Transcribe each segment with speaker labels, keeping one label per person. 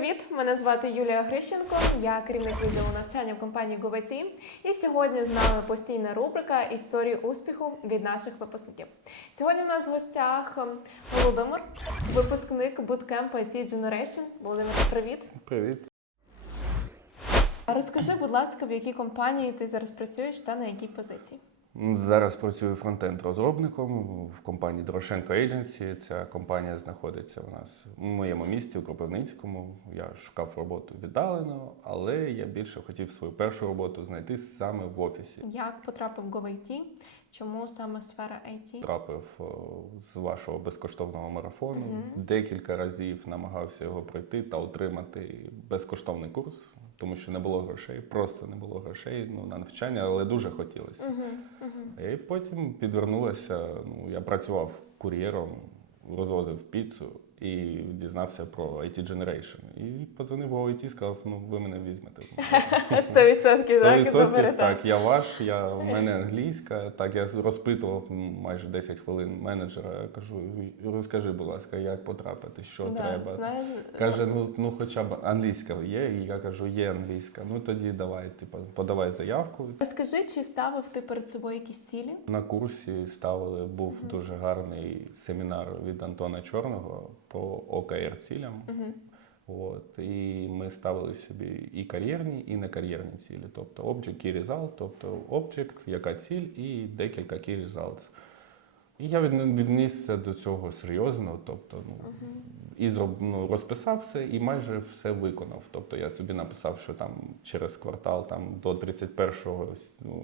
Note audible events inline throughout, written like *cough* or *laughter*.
Speaker 1: привіт! Мене звати Юлія Грищенко. Я керівник відділу навчання в компанії GoVT. І сьогодні з нами постійна рубрика Історії успіху від наших випускників. Сьогодні у нас в гостях ем, Володимир, випускник Bootcamp IT Generation. Володимир, привіт!
Speaker 2: Привіт.
Speaker 1: Розкажи, будь ласка, в якій компанії ти зараз працюєш та на якій позиції?
Speaker 2: Зараз працюю фронтенд-розробником в компанії Дорошенко Agency. Ця компанія знаходиться у нас в моєму місті, у Кропивницькому. Я шукав роботу віддалено, але я більше хотів свою першу роботу знайти саме в офісі.
Speaker 1: Як потрапив в GoVT? Чому саме сфера IT?
Speaker 2: Трапив з вашого безкоштовного марафону.
Speaker 1: Мгм.
Speaker 2: Декілька разів намагався його пройти та отримати безкоштовний курс, тому що не було грошей, просто не було грошей ну, на навчання, але дуже хотілося.
Speaker 1: Угу, угу.
Speaker 2: І потім підвернулося. Ну, я працював кур'єром, розвозив піцу і дізнався про IT Generation. І подзвонив в IT, сказав, ну ви мене візьмете. *laughs*
Speaker 1: Сто відсотків, так, і
Speaker 2: 100%
Speaker 1: заберете.
Speaker 2: так, я ваш, я, в мене англійська. Так, я розпитував майже 10 хвилин менеджера. Кажу, розкажи, будь ласка, як потрапити, що
Speaker 1: Да,
Speaker 2: треба.
Speaker 1: знаєш,
Speaker 2: Каже, ну, ну хоча б англійська є, і я кажу, є англійська. Ну тоді давай, типу, подавай заявку.
Speaker 1: Розкажи, чи ставив ти перед собою якісь цілі?
Speaker 2: На курсі ставили, був дуже гарний семінар від Антона Чорного по ОКР цілям.
Speaker 1: Угу.
Speaker 2: От, і ми ставили собі і кар'єрні, і некар'єрні цілі. Тобто Object Key Result, тобто Object, яка ціль, і декілька Key Results. І я віднісся до цього серйозно, тобто, ну, і зроб, ну, розписав все, і майже все виконав. Тобто я собі написав, що там через квартал там, до 31 с- ну,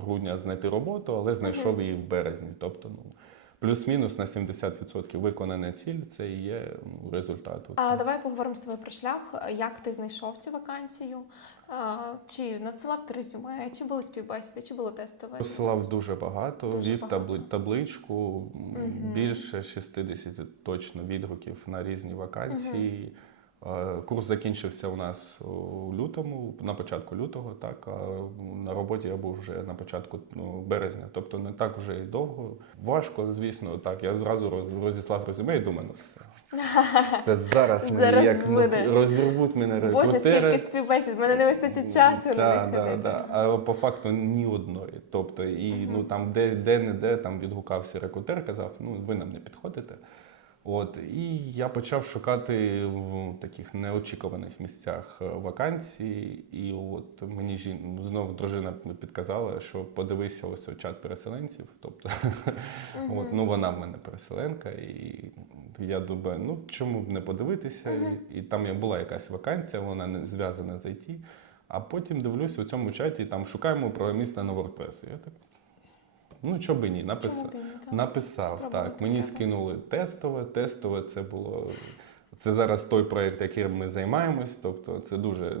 Speaker 2: грудня знайти роботу, але знайшов її в березні. Тобто, ну, плюс-мінус на 70% виконана ціль це і є ну, результат.
Speaker 1: А давай поговоримо з тобою про шлях. Як ти знайшов цю вакансію? А, чи надсилав ти резюме, чи були співбесіди, чи було тестове?
Speaker 2: Посилав дуже багато,
Speaker 1: Дуже
Speaker 2: вів
Speaker 1: багато.
Speaker 2: табли- табличку,
Speaker 1: угу.
Speaker 2: Більше 60 точно відгуків на різні вакансії. Е, Курс закінчився у нас у лютому, на початку лютого, так а на роботі я був вже на початку ну, березня, тобто не так вже і довго. Важко, звісно, так. Я зразу роз- розіслав резюме і думаю, ну все. *laughs* Це зараз, мені як ну, розірвуть мене
Speaker 1: Боже, скільки співбесід, в мене не вистачить часу
Speaker 2: Так, да, да. А по факту ні одної. Тобто, і ну там де, де не де там відгукався рекрутер, казав, ну ви нам не підходите. От і я почав шукати в таких неочікуваних місцях е, вакансії. І от мені жін... знову дружина підказала, що подивися ось чат переселенців. Тобто, *laughs* от, ну вона в мене переселенка, і я думаю, ну чому б не подивитися? І, і там я була якась вакансія, вона не зв'язана з IT. А потім дивлюсь у цьому чаті, там шукаємо програміста на WordPress. Я так, ну чого би ні, написав.
Speaker 1: Чому б і ні, так?
Speaker 2: Написав так. Мені скинули тестове. Тестове це було. Це зараз той проєкт, яким ми займаємось. Тобто це дуже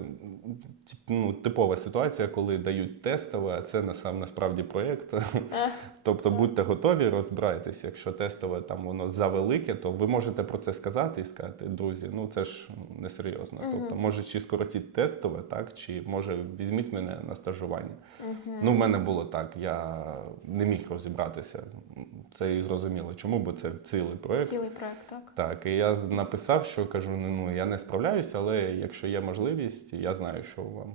Speaker 2: ну, типова ситуація, коли дають тестове, а це насам- насправді проєкт. Тобто будьте готові, розбирайтесь. Якщо тестове там воно завелике, то ви можете про це сказати і сказати, друзі, ну це ж несерйозно. Тобто, може, чи скоротіть тестове, так, чи може візьміть мене на стажування. Ну, в мене було так. Я не міг розібратися. Це і зрозуміло. Чому? Бо це цілий проєкт.
Speaker 1: Цілий проект, так?
Speaker 2: Так, і я написав, що кажу: ну я не справляюся, але якщо є можливість, я знаю, що вам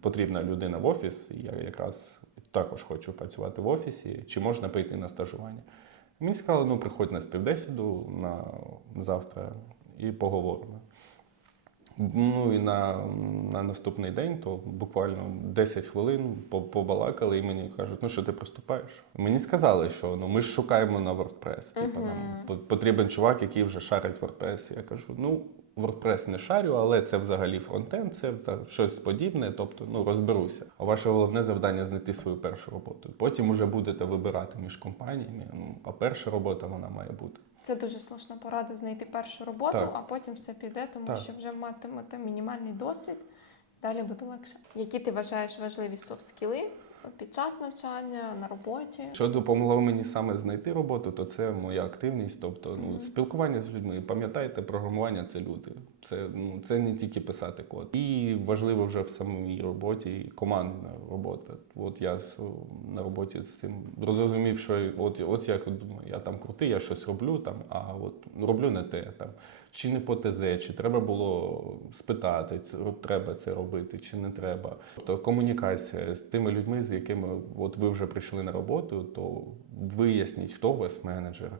Speaker 2: потрібна людина в офіс, і я якраз також хочу працювати в офісі, чи можна прийти на стажування. Мені сказали, ну приходь на співбесіду на завтра і поговоримо. Ну і на, на наступний день, то буквально 10 хвилин побалакали, і мені кажуть, ну що ти приступаєш? Мені сказали, що ну ми ж шукаємо на WordPress. Типу, uh
Speaker 1: -huh.
Speaker 2: нам потрібен чувак, який вже шарить WordPress. Я кажу, ну WordPress не шарю, але це взагалі фронтенд, це щось подібне, тобто ну розберуся. А ваше головне завдання знайти свою першу роботу. Потім уже будете вибирати між компаніями. Ну, а перша робота вона має бути.
Speaker 1: Це дуже слушна порада знайти першу роботу,
Speaker 2: Так.
Speaker 1: а потім все піде, тому
Speaker 2: Так.
Speaker 1: що вже матимете мінімальний досвід, далі буде легше. Які ти вважаєш важливі софт-скіли під час навчання, на роботі?
Speaker 2: Що допомогло мені саме знайти роботу, то це моя активність, тобто ну, спілкування з людьми. Пам'ятаєте, програмування це люди. Це, ну, це не тільки писати код. І важливо вже в самій роботі командна робота. От я на роботі з цим зрозумів, що от, от я думаю, я там крутий, я щось роблю там, а от роблю не те там. чи не по ТЗ, чи треба було спитати, треба це робити, чи не треба. Тобто комунікація з тими людьми, з якими от ви вже прийшли на роботу, то виясніть, хто у вас менеджер,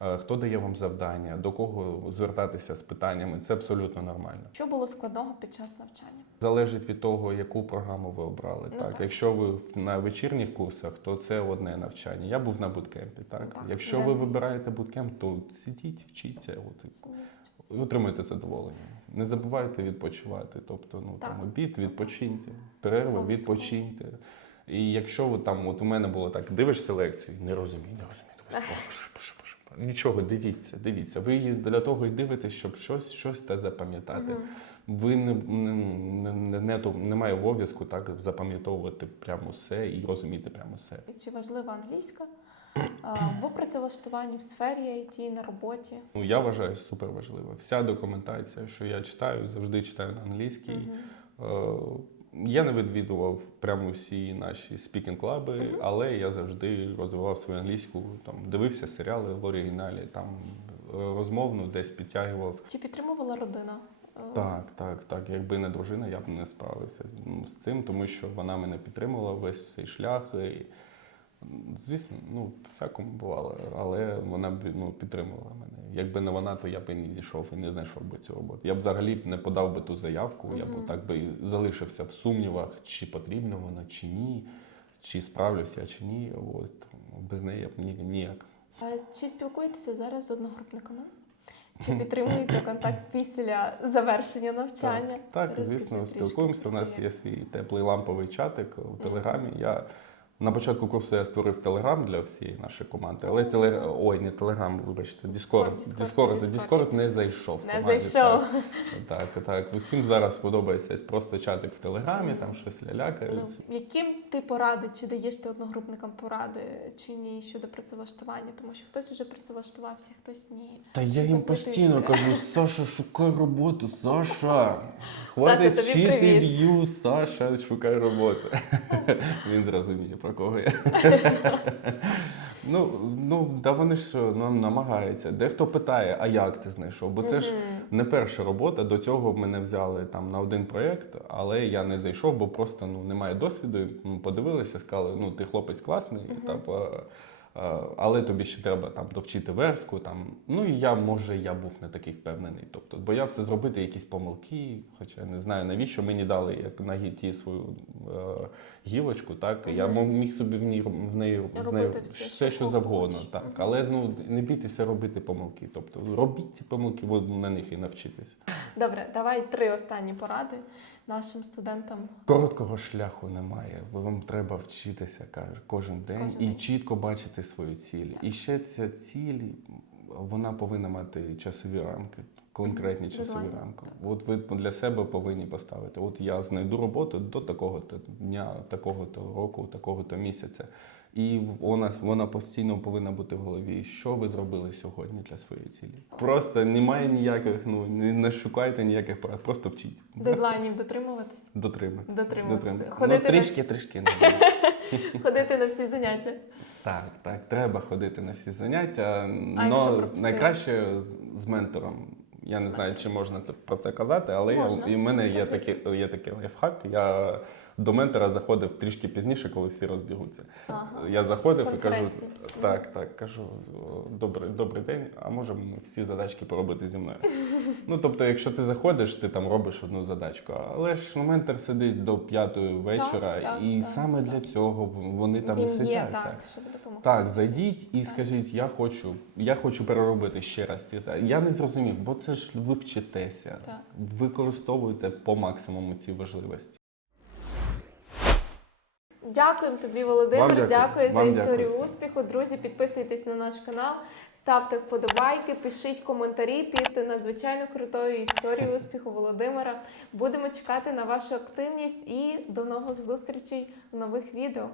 Speaker 2: хто дає вам завдання, до кого звертатися з питаннями. Це абсолютно нормально.
Speaker 1: Що було складного під час навчання?
Speaker 2: Залежить від того, яку програму ви обрали.
Speaker 1: Ну,
Speaker 2: так.
Speaker 1: так.
Speaker 2: якщо ви на вечірніх курсах, то це одне навчання. Я був на буткемпі. Так,
Speaker 1: Так,
Speaker 2: якщо
Speaker 1: я-
Speaker 2: ви вибираєте буткемп, то сидіть, вчіться, от отримуйте задоволення. Не забувайте відпочивати. Тобто, ну
Speaker 1: Так.
Speaker 2: там обід, відпочиньте,
Speaker 1: Обов'язково.
Speaker 2: відпочиньте. І якщо ви там, от у мене було так, дивишся лекцію, не розумію, не розумію. Нічого, дивіться, дивіться. Ви її для того і дивитесь, щоб щось, щось те запам'ятати.
Speaker 1: Мгм.
Speaker 2: Ви не, не, не, не, немає обов'язку так запам'ятовувати прямо все і розуміти прямо все.
Speaker 1: Чи важлива англійська в працевлаштуванні в сфері IT, на роботі?
Speaker 2: Ну я вважаю супер важливо. Вся документація, що я читаю, завжди читаю на англійській.
Speaker 1: Мгм.
Speaker 2: Я не відвідував прямо всі наші спікінг-клаби,
Speaker 1: Мгм.
Speaker 2: але я завжди розвивав свою англійську, там дивився серіали в оригіналі, там е, розмовну десь підтягував.
Speaker 1: Чи підтримувала родина? Е,
Speaker 2: Так, так, так. Якби не дружина, я б не справився з- ну, цим, тому що вона мене підтримувала весь цей шлях. І, звісно, ну, всякому бувало, але вона б ну, підтримувала мене. Якби не вона, то я б і не дійшов і не знайшов би цю роботу. Я б взагалі б не подав би ту заявку, я б так би і залишився в сумнівах, чи потрібно вона, чи ні, чи справлюсь я, чи ні. От. Без неї я б ні, ніяк.
Speaker 1: А Чи спілкуєтеся зараз з одногрупниками? Чи підтримуєте контакт після завершення навчання?
Speaker 2: Так,
Speaker 1: Розкажи
Speaker 2: звісно,
Speaker 1: трішки
Speaker 2: спілкуємося. У нас є свій теплий ламповий чатик у Телеграмі. Я на початку курсу я створив Телеграм для всієї нашої команди, але теле... ой, не Телеграм, вибачте, Discord.
Speaker 1: Discord,
Speaker 2: Discord, не зайшов.
Speaker 1: Не
Speaker 2: команді,
Speaker 1: зайшов.
Speaker 2: Так, так, так. Усім зараз подобається просто чатик в Телеграмі, там щось лялякають.
Speaker 1: Ну, яким ти поради, чи даєш ти одногрупникам поради, чи ні щодо працевлаштування? Тому що хтось вже працевлаштувався, хтось ні.
Speaker 2: Та я їм постійно кажу, Саша, шукай роботу, Саша. Хватить вчити в'ю, Саша, шукай роботу. Він зрозуміє, про кого я. Ну, ну, да вони ж ну, намагаються. Дехто питає, а як ти знайшов? Бо це ж не перша робота. До цього мене взяли там на один проєкт, але я не зайшов, бо просто ну, немає досвіду. Подивилися, сказали, ну ти хлопець класний,
Speaker 1: Мгм.
Speaker 2: А, але тобі ще треба там довчити верстку. Там. Ну і я, може, я був не такий впевнений. Тобто боявся зробити якісь помилки, хоча не знаю, навіщо мені дали як на гіті свою е, гілочку. Так? Я
Speaker 1: Мгм.
Speaker 2: мог- міг собі в ній в неї з нею
Speaker 1: все,
Speaker 2: все,
Speaker 1: що
Speaker 2: завгодно.
Speaker 1: хочеш.
Speaker 2: Так. Але ну не бійтеся робити помилки. Тобто робіть ці помилки, ви на них і навчитесь.
Speaker 1: Добре, давай три останні поради нашим студентам.
Speaker 2: Короткого шляху немає. Вам треба вчитися кожен день
Speaker 1: Кожен
Speaker 2: і
Speaker 1: день.
Speaker 2: чітко бачити свою ціль. І ще ця ціль вона повинна мати часові рамки. Конкретні
Speaker 1: Мгм.
Speaker 2: часові
Speaker 1: Дедлайн,
Speaker 2: рамки. От ви для себе повинні поставити. От я знайду роботу до такого-то дня, такого-то року, такого-то місяця. І вона, вона постійно повинна бути в голові. Що ви зробили сьогодні для своєї цілі? Просто немає ніяких, ну не шукайте ніяких порад, просто вчіть.
Speaker 1: Дедлайнів дотримуватись,
Speaker 2: Дотримати.
Speaker 1: дотримуватися.
Speaker 2: Дотримати.
Speaker 1: Ходити,
Speaker 2: ну, трішки,
Speaker 1: всі-
Speaker 2: трішки. *laughs* *laughs*
Speaker 1: ходити на всі заняття.
Speaker 2: так, так, треба ходити на всі заняття.
Speaker 1: А
Speaker 2: Но
Speaker 1: пропустили?
Speaker 2: найкраще з, ментором. Я
Speaker 1: З
Speaker 2: не знаю, чи можна це про це казати, але я, і в мене є
Speaker 1: такі
Speaker 2: такий, є такий лайфхак. Я до ментора заходив трішки пізніше, коли всі розбігуться.
Speaker 1: Ага.
Speaker 2: Я заходив і кажу, так, так, кажу, «О, добрий, добрий день, а можемо всі задачки поробити зі мною. *laughs* ну, тобто, якщо ти заходиш, ти там робиш одну задачку, але ж ну, ментор сидить до п'ятої вечора,
Speaker 1: так,
Speaker 2: і
Speaker 1: так,
Speaker 2: саме
Speaker 1: так.
Speaker 2: для цього вони там
Speaker 1: Він
Speaker 2: сидять.
Speaker 1: є,
Speaker 2: так.
Speaker 1: так, щоб допомогти.
Speaker 2: Так, зайдіть і
Speaker 1: Так.
Speaker 2: скажіть, я хочу, я хочу переробити ще раз ці. та- Я не зрозумів, бо це ж ви вчитеся.
Speaker 1: Так.
Speaker 2: Використовуйте по максимуму ці важливості.
Speaker 1: Дякуємо тобі, Володимир.
Speaker 2: Вам дякую.
Speaker 1: Дякую за
Speaker 2: Вам
Speaker 1: історію
Speaker 2: дякую
Speaker 1: успіху. Друзі, підписуйтесь на наш канал, ставте вподобайки, пишіть коментарі під надзвичайно крутою історією успіху Володимира. Будемо чекати на вашу активність і до нових зустрічей в нових відео.